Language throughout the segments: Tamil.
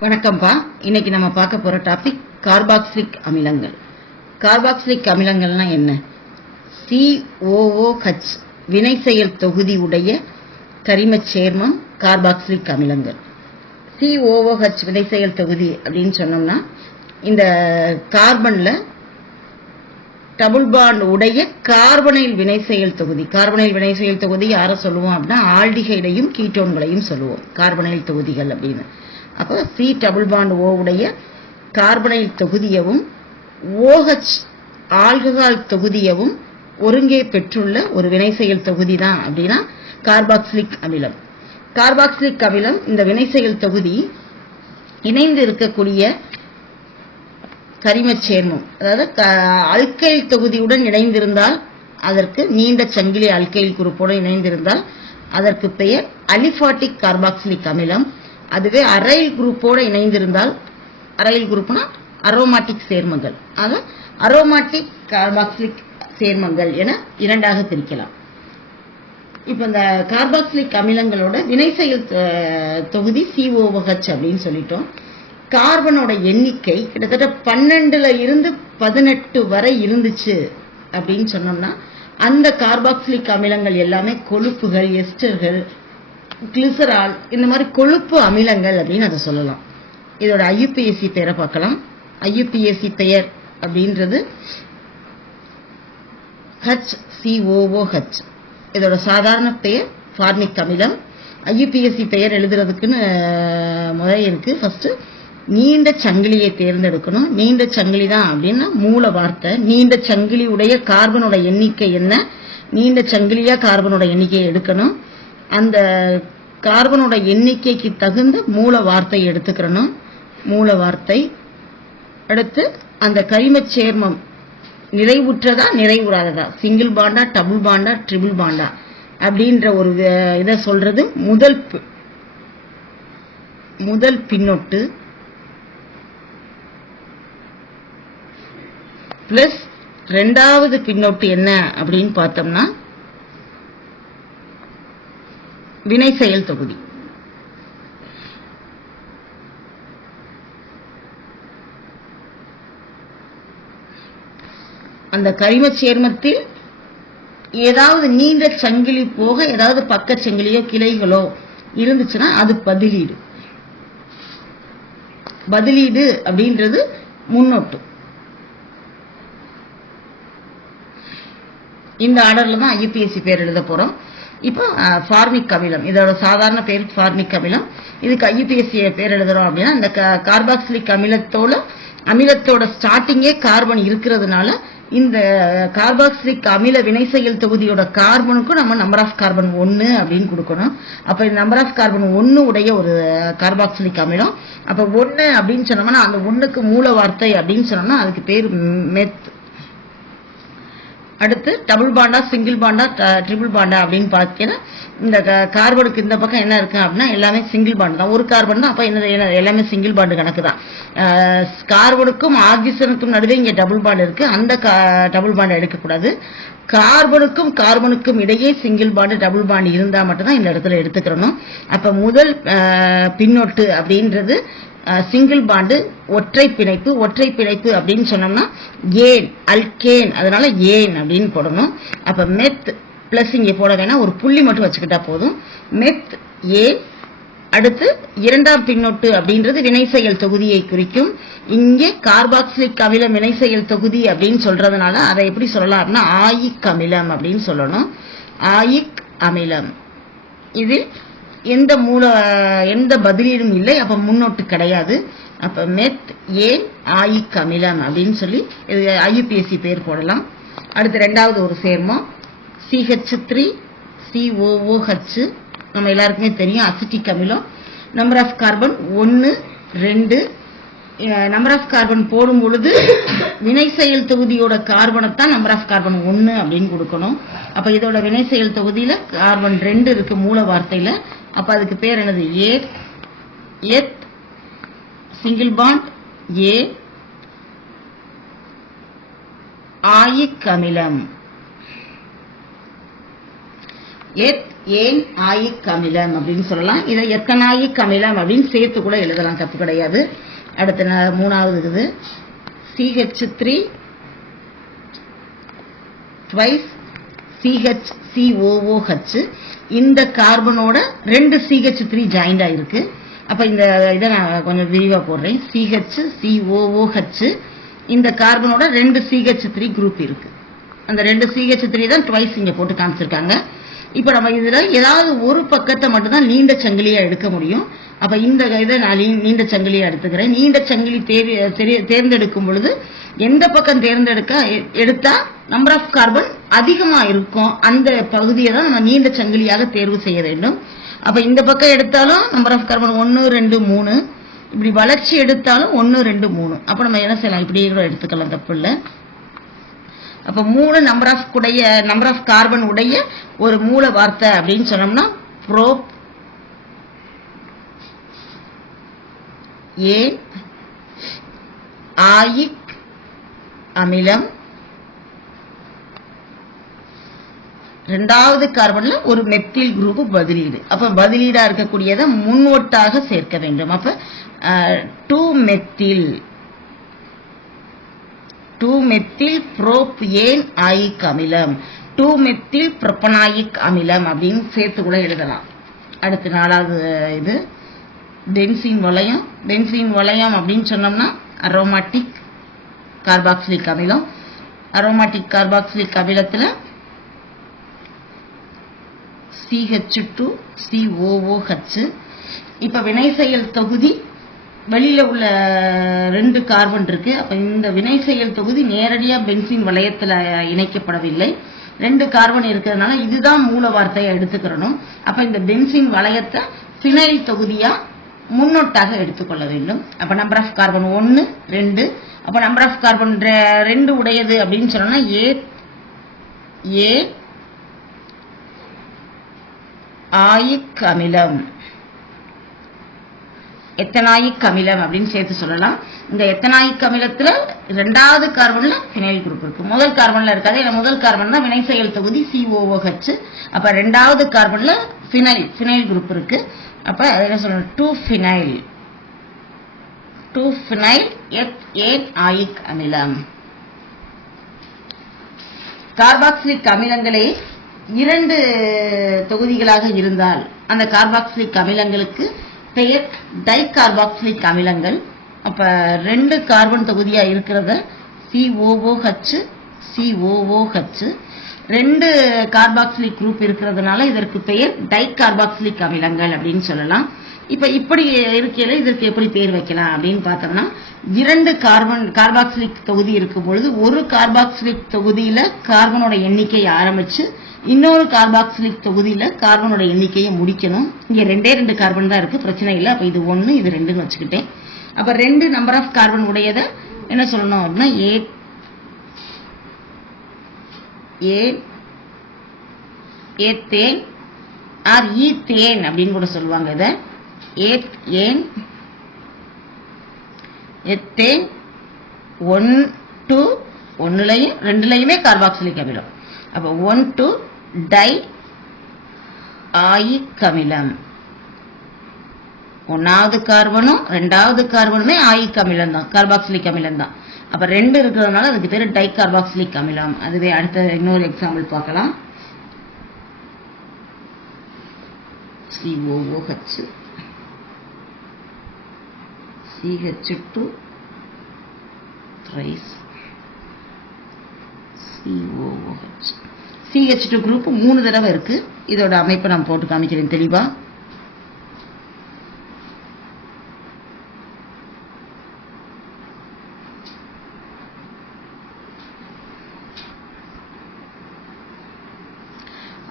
வணக்கம்ப்பா இன்னைக்கு நம்ம பார்க்க போற டாபிக் கார்பாக்சிலிக் அமிலங்கள். கார்பாக்சிலிக் அமிலங்கள்னா என்ன? COOH வினை செயல் தொகுதி உடைய கரிமச் சேர்மம் கார்பாக்சிலிக் அமிலங்கள். COOH வினை செயல் தொகுதி அப்படின்னு சொன்னோம்னா இந்த கார்பன்ல டபுள் பாண்ட் உடைய கார்பனைல் வினை செயல் தொகுதி. கார்பனைல் வினை செயல் தொகுதி யாரை சொல்லுவோம் அப்படின்னா ஆல்டிஹைடையும் கீட்டோன்களையும் சொல்லுவோம். கார்பனைல் தொகுதிகள் அப்படின்னு. அப்போ சி டபுள் பாண்ட் ஓ உடைய கார்பனைல் தொகுதியவும் OH ஆல்கஹால் தொகுதியவும் ஒருங்கே பெற்றுள்ள ஒரு வினை செயல் தொகுதி தான் அப்படின்னா கார்பாக்சிலிக் அமிலம். கார்பாக்சிலிக் அமிலம் இந்த வினை செயல் தொகுதி இணைந்து இருக்கக்கூடிய கரிம சேர்மம் அதாவது அல்கைல் தொகுதியுடன் இணைந்திருந்தால் அதற்கு நீண்ட சங்கிலி அல்கைல் குரூப்போடு இணைந்திருந்தால் அதற்கு பெயர் அலிஃபாட்டிக் கார்பாக்சிலிக் அமிலம். அதுவே அரைல் குரூப்போடு இணைந்திருந்தால் அரைல் குரூப்னா அரோமாட்டிக் சேர்மங்கள். ஆக அரோமாட்டிக் கார்பாக்சிலிக் சேர்மங்கள் என இரண்டாக பிரிக்கலாம். இப்போ இந்த கார்பாக்சிலிக் அமிலங்களோட வினை செயல் தொகுதி சிஓஹெச் அப்படின்னு சொல்லிட்டோம். கார்பனோட எண்ணிக்கை கிட்டத்தட்ட பன்னெண்டுல இருந்து பதினெட்டு வரை இருந்துச்சு அப்படின்னு சொன்னோம்னா அந்த கார்பாக்சிலிக் அமிலங்கள் எல்லாமே கொழுப்புகள் எஸ்டர்கள் கிளிசரால் இந்த மாதிரி கொழுப்பு அமிலங்கள் அப்படின்னு அதை சொல்லலாம். இதோட ஐயுபிஎஸ்சி பெயரை பார்க்கலாம். ஐயுபிஎஸ்சி பெயர் அப்படின்றது HCOOH இதோட சாதாரண பெயர் ஃபார்மிக் அமிலம். ஐயுபிஎஸ்சி பெயர் எழுதுறதுக்குன்னு முறை இருக்கு. ஃபர்ஸ்ட் நீண்ட சங்கிலியை தேர்ந்தெடுக்கணும். நீண்ட சங்கிலி தான் அப்படின்னா மூல வார்த்தை. நீண்ட சங்கிலி உடைய கார்பனோட எண்ணிக்கை என்ன? நீண்ட சங்கிலியா கார்பனோட எண்ணிக்கையை எடுக்கணும். அந்த கார்பனோட எண்ணிக்கைக்கு தகுந்த மூல வார்த்தை எடுத்துக்கிறணும். மூல வார்த்தை. அடுத்து அந்த கரிமச் சேர்மம் நிறைவுற்றதா நிறைவுறாததா? சிங்கிள் பாண்டா டபுள் பாண்டா ட்ரிபிள் பாண்டா? அப்படின்ற ஒரு இதை சொல்றது முதல் முதல் பின்னொட்டு. பிளஸ் ரெண்டாவது பின்னொட்டு என்ன அப்படின்னு பார்த்தோம்னா வினை செயல் தொகுதி. அந்த கரிமச் சேர்மத்தில் ஏதாவது நீண்ட சங்கிலி போக ஏதாவது பக்க சங்கிலியோ கிளைகளோ இருந்துச்சுன்னா அது பதிலீடு. பதிலீடு அப்படின்றது முன்னோட்டு. இந்த ஆர்டர்ல தான் ஐயுபிஎஸ்சி பேர் எழுத போறோம். இப்போ ஃபார்மிக் அமிலம். இதோட சாதாரண பேர் ஃபார்மிக் அமிலம். இதுக்கு ஐயுபிஎஸ்சி பேர் எழுதுறோம் அப்படின்னா இந்த கார்பாக்சிலிக் அமிலத்தோட அமிலத்தோட ஸ்டார்டிங்கே கார்பன் இருக்கிறதுனால இந்த கார்பாக்சிலிக் அமில வினைசெயல் தொகுதியோட கார்பனுக்கும் நம்ம நம்பர் ஆஃப் கார்பன் ஒன்று அப்படின்னு கொடுக்கணும். அப்போ இந்த நம்பர் ஆஃப் கார்பன் ஒன்று உடைய ஒரு கார்பாக்சிலிக் அமிலம். அப்போ ஒன்று அப்படின்னு சொன்னோம்னா அந்த ஒன்றுக்கு மூல வார்த்தை அப்படின்னு சொன்னோம்னா அதுக்கு பேர் மெத் அடுத்து டபுள் பாண்டா சிங்கிள் பாண்டா ட்ரிபிள் பாண்டா அப்படின்னு பார்த்தீங்கன்னா இந்த கார்பனுக்கு இந்த பக்கம் என்ன இருக்கு அப்படின்னா எல்லாமே சிங்கிள் பாண்டு தான். ஒரு கார்பன் தான் அப்போ என்ன என்ன- எல்லாமே சிங்கிள் பாண்டு கணக்கு தான். கார்பனுக்கும் ஆக்சிஜனுக்கும் நடுவே இங்கே டபுள் பாண்ட் இருக்கு. அந்த டபுள் பாண்டை எடுக்கக்கூடாது. கார்பனுக்கும் கார்பனுக்கும் இடையே சிங்கிள் பாண்டு டபுள் பாண்ட் இருந்தா மட்டும்தான் இந்த இடத்துல எடுத்துக்கிறணும். அப்ப முதல் பின்னொட்டு அப்படின்றது சிங்கிள் பாண்டு ஒற்றை பிணைப்பு ஒற்றை பிணைப்பு அப்படின்னு சொன்னோம்னா ஏன் அல்கேன் அதனால ஏன் அப்படின்னு போடணும். அப்ப மெத் பிளஸ் இங்க போட வேணா ஒரு புள்ளி மட்டும் வச்சுக்கிட்டா போதும். மெத் ஏன் அடுத்து இரண்டாம் பின்னொட்டு அப்படின்றது வினை செயல் தொகுதியை குறிக்கும். இங்கே கார்பாக்சிலிக் அமிலம் வினை செயல் தொகுதி அப்படின்னு சொல்றதுனால அதை எப்படி சொல்லலாம் அப்படின்னா ஆயிக் அமிலம் அப்படின்னு சொல்லணும். ஆயிக் அமிலம். இதில் எந்த மூல எந்த பதிலீடும் இல்லை அப்ப முன்னோட்டு கிடையாது. அப்ப மெத் ஏன் ஆயிக் அமிலம் அப்படின்னு சொல்லி இது ஐயுபிஎஸ்சி பேர் போடலாம். அடுத்து ரெண்டாவது ஒரு சேர்மம். சிஹெச் த்ரீ சிஓஓஹெச் நம்ம எல்லாருக்குமே தெரியும் அசிட்டிக் அமிலம் நம்பர் ஆஃப் கார்பன் ஒன்று ரெண்டு. நம்பர் ஆஃப் கார்பன் போடும் பொழுது வினை செயல் தொகுதியோட கார்பனை தான் நம்பர் ஆஃப் கார்பன் ஒன்று அப்படின்னு கொடுக்கணும். அப்போ இதோட வினை செயல் தொகுதியில் கார்பன் ரெண்டு இருக்கு மூல வார்த்தையில். அப்ப அதுக்கு பேர் என்னது? ஏ எத் சிங்கிள் பாண்ட் ஏ ஆயிக் அமிலம் எத் ஏன் ஆயிக் அமிலம் அப்படின்னு சொல்லலாம். இதை எத்தனாயிக் அமிலம் அப்படின்னு சேர்த்து கூட எழுதலாம் தப்பு கிடையாது. அடுத்த மூணாவது இருக்குது. CH three twice CH COOH இந்த கார்பனோட ரெண்டு சிஹெச் த்ரீ ஜாயிண்ட் ஆயிருக்கு. அப்ப இந்த இதை நான் கொஞ்சம் விரிவா போடுறேன். சிஹெச் சிஓஓஹெச் இந்த கார்பனோட ரெண்டு சிஹெச் த்ரீ குரூப் இருக்கு. அந்த ரெண்டு சிஹெச் த்ரீ தான் ட்வைஸ் இங்க போட்டு காமிச்சிருக்காங்க. இப்போ நம்ம இதில் ஏதாவது ஒரு பக்கத்தை மட்டும்தான் நீண்ட சங்கிலியாக எடுக்க முடியும். அப்போ இந்த இதை நான் நீ- நீண்ட சங்கிலியாக எடுத்துக்கிறேன். நீண்ட சங்கிலி தேர்வு தேர்ந்தெடுக்கும் பொழுது எந்த பக்கம் தேர்ந்தெடுக்க எடுத்தால் நம்பர் ஆஃப் கார்பன் அதிகமாக இருக்கும். அந்த பகுதியை தான் நம்ம நீண்ட சங்கிலியாக தேர்வு செய்ய வேண்டும். அப்போ இந்த பக்கம் எடுத்தாலும் நம்பர் ஆஃப் கார்பன் ஒன்று ரெண்டு மூணு. இப்படி வளர்ச்சி எடுத்தாலும் ஒன்று ரெண்டு மூணு. அப்போ நம்ம என்ன செய்யலாம்? இப்படியே கூட எடுத்துக்கலாம் தப்பு இல்லை. அப்ப மூணு நம்பர் ஆஃப் உடைய நம்பர் ஆஃப் கார்பன் உடைய ஒரு மூல வார்த்தை அப்படின்னு சொன்னோம்னா ப்ரோப் ஏ ஆயிக் அமிலம். ரெண்டாவது கார்பன்ல ஒரு மெத்தில் குரூப் பதிலீடு. அப்ப பதிலீடா இருக்கக்கூடியதை முன்வொட்டாக சேர்க்க வேண்டும். அப்ப two methyl two methyl propanoic அமிலம்? டூ மெத்தில் ப்ரொப்பனாயிக் அமிலம் அப்படின்னு சேர்த்து கூட எழுதலாம். அடுத்து நாலாவது இது பென்சின் வளையம். பென்சின் வளையம் அப்படின்னு சொன்னோம்னா அரோமாட்டிக் கார்பாக்சிலிக் அமிலம். அரோமாட்டிக் கார்பாக்சிலிக் அமிலத்தில் சிஹெச் டூ சிஓஓஹெச் இப்போ வினை செயல் தொகுதி வெளியில உள்ள ரெண்டு கார்பன் இருக்கு. அப்ப இந்த வினை செயல் தொகுதி நேரடியா பென்சின் வளையத்துல இணைக்கப்படவில்லை. ரெண்டு கார்பன் இருக்கிறதுனால இதுதான் மூல வார்த்தையை எடுத்துக்கிறணும். அப்ப இந்த பென்சின் வளையத்தை பினைல் தொகுதியா முன்னொட்டாக எடுத்துக்கொள்ள வேண்டும். அப்ப நம்பர் ஆஃப் கார்பன் ஒன்னு ரெண்டு. அப்ப நம்பர் ஆஃப் கார்பன் ரெண்டு உடையது அப்படின்னு சொன்னோம்னா ஏ ஏ ஆயிக் அமிலம் எத்தனாயிக் அமிலம் அப்படின்னு சேர்த்து சொல்லலாம். இந்த எத்தனாயிக் அமிலத்துல ரெண்டாவது கார்பன்ல பினைல் குரூப் இருக்கு. முதல் கார்பன்ல இருக்காது. ஏன்னா முதல் கார்பன் தான் வினை செயல் தொகுதி சிஓஓஹெச் அப்ப ரெண்டாவது கார்பன்ல பினைல் பினைல் குரூப் இருக்கு. அப்ப என்ன சொல்லணும் டூ பினைல் டூ பினைல் எத் ஏன் ஆயிக் அமிலம். கார்பாக்சிலிக் அமிலங்களே இரண்டு தொகுதிகளாக இருந்தால் அந்த கார்பாக்சிலிக் அமிலங்களுக்கு பெயர் டைகார்பாக்சிலிக் அமிலங்கள். அப்ப ரெண்டு கார்பன் தொகுதியா இருக்கிறத சிஓஓஹெச் சிஓஓஹெச் ரெண்டு கார்பாக்சிலிக் குரூப் இருக்கிறதுனால இதற்கு பெயர் டைகார்பாக்சிலிக் அமிலங்கள் அப்படின்னு சொல்லலாம். இப்ப இப்படி இருக்கையில இதற்கு எப்படி பேர் வைக்கலாம் அப்படின்னு பார்த்தோம்னா இரண்டு கார்பன் கார்பாக்சிலிக் தொகுதி இருக்கும் பொழுது ஒரு கார்பாக்சிலிக் தொகுதியில கார்பனோட எண்ணிக்கை ஆரம்பிச்சு இன்னொரு கார்பாக்சிலிக் தொகுதியில கார்பனோட எண்ணிக்கையை முடிக்கணும். இங்க ரெண்டே ரெண்டு கார்பன் தான் இருக்கு பிரச்சனை இல்லை. அப்ப இது ஒன்னு இது ரெண்டுன்னு வச்சுக்கிட்டேன். அப்ப ரெண்டு நம்பர் ஆஃப் கார்பன் உடையத என்ன சொல்லணும் அப்படின்னா ஏ ஏ ஏத்தேன் ஆர் ஈத்தேன் e அப்படின்னு கூட சொல்லுவாங்க இதை. Ethane ethane one two ஒன்னுலையும் ரெண்டுலையுமே கார்பாக்சிலிக் அமிலம். அப்போ ஒன் டூ டை ஆயிக்கமிலம் ஒன்றாவது ஒன்னாவது கார்பனும் ரெண்டாவது கார்பனுமே ஆயிக் அமிலம் தான் கார்பாக்சிலிக் அமிலம் தான் அப்ப ரெண்டு இருக்கிறதுனால அதுக்கு பேர் டை கார்பாக்சிலிக் அமிலம் அதுவே அடுத்த இன்னொரு எக்ஸாம்பிள் பார்க்கலாம். COOH CH two thrice COOH CH two group மூணு தடவை இருக்கு. இதோட அமைப்பை நான் போட்டு காமிக்கிறேன். தெளிவா?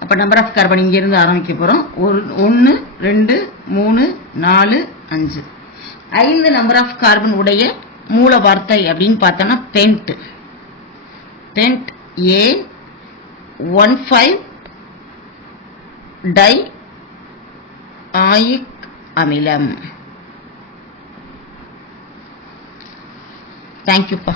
அப்போ நம்பர் ஆஃப் கார்பன் இங்கேருந்து ஆரம்பிக்க போகிறோம் ஒரு ஒன்று ரெண்டு மூணு நாலு அஞ்சு. ஐந்து நம்பர் ஆஃப் கார்பன் உடைய மூல வார்த்தை அப்படின்னு பார்த்தோன்னா pent pentane one five dioic அமிலம் தேங்க்யூப்பா